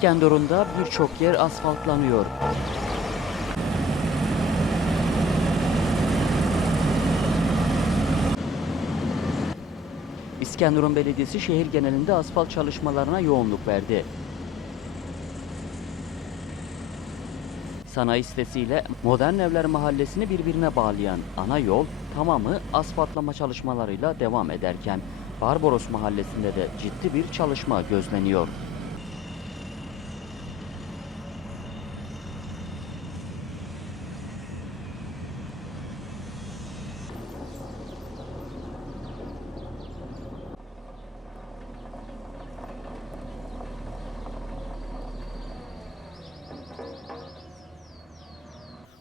İskenderun'da birçok yer asfaltlanıyor. İskenderun Belediyesi şehir genelinde asfalt çalışmalarına yoğunluk verdi. Sanayi sitesiyle Modern Evler Mahallesi'ni birbirine bağlayan ana yol tamamı asfaltlama çalışmalarıyla devam ederken Barbaros Mahallesi'nde de ciddi bir çalışma gözleniyor.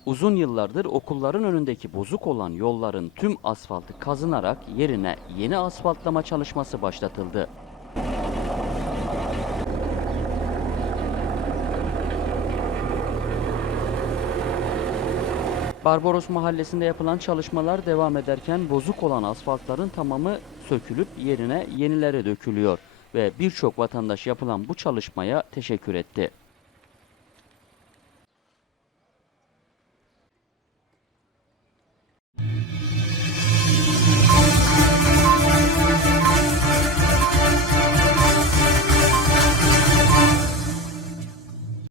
Uzun yıllardır okulların önündeki bozuk olan yolların tüm asfaltı kazınarak yerine yeni asfaltlama çalışması başlatıldı. Barbaros Mahallesi'nde yapılan çalışmalar devam ederken bozuk olan asfaltların tamamı sökülüp yerine yenileri dökülüyor ve birçok vatandaş yapılan bu çalışmaya teşekkür etti.